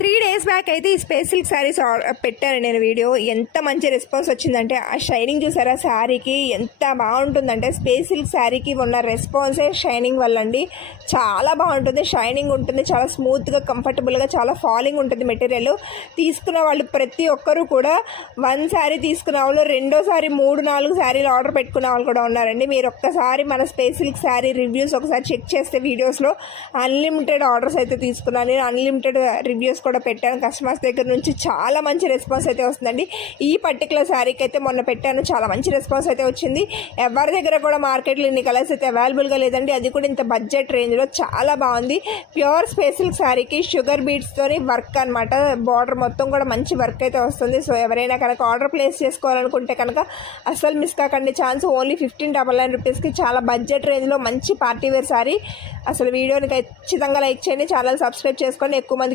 3 days back అయితే ఈ space silk saris పెట్టాను నేను వీడియో. ఎంత మంచి రెస్పాన్స్ వచ్చిందంటే ఆ షైనింగ్ చూసారా శారీకి ఎంత బాగుంటుందంటే స్పేస్ సిల్క్ శారీకి ఉన్న రెస్పాన్సే షైనింగ్ వల్ల అండి. చాలా బాగుంటుంది, షైనింగ్ ఉంటుంది, చాలా స్మూత్గా కంఫర్టబుల్గా చాలా ఫాలింగ్ ఉంటుంది మెటీరియల్. తీసుకున్న వాళ్ళు ప్రతి ఒక్కరూ కూడా 1 శారీ తీసుకున్న వాళ్ళు రెండోసారి 3-4 శారీలు ఆర్డర్ పెట్టుకున్న వాళ్ళు కూడా ఉన్నారండి. మీరు ఒక్కసారి మన స్పేస్ సిల్క్ శారీ రివ్యూస్ ఒకసారి చెక్ చేస్తే వీడియోస్లో అన్లిమిటెడ్ ఆర్డర్స్ అయితే తీసుకున్నాను నేను. అన్లిమిటెడ్ రివ్యూస్ కూడా పెట్టాను కస్టమర్స్ దగ్గర నుంచి. చాలా మంచి రెస్పాన్స్ అయితే వస్తుందండి. ఈ పర్టికులర్ శారీకి అయితే మొన్న పెట్టాను, చాలా మంచి రెస్పాన్స్ అయితే వచ్చింది. ఎవరి దగ్గర కూడా మార్కెట్లో ఇన్ని కలర్స్ అయితే అవైలబుల్గా లేదండి, అది కూడా ఇంత బడ్జెట్ రేంజ్లో. చాలా బాగుంది. ప్యూర్ స్పేస్ సిల్క్ శారీకి షుగర్ బీడ్స్తోని వర్క్ అనమాట. బార్డర్ మొత్తం కూడా మంచి వర్క్ అయితే వస్తుంది. సో ఎవరైనా కనుక ఆర్డర్ ప్లేస్ చేసుకోవాలనుకుంటే కనుక అస్సలు మిస్ కాకండి ఛాన్స్. ఓన్లీ 1599 రూపీస్కి చాలా బడ్జెట్ రేంజ్లో మంచి పార్టీ వేర్ శారీ. అసలు వీడియోని ఖచ్చితంగా లైక్ చేయండి, ఛానల్ సబ్స్క్రైబ్ చేసుకోండి. ఎక్కువ మందికి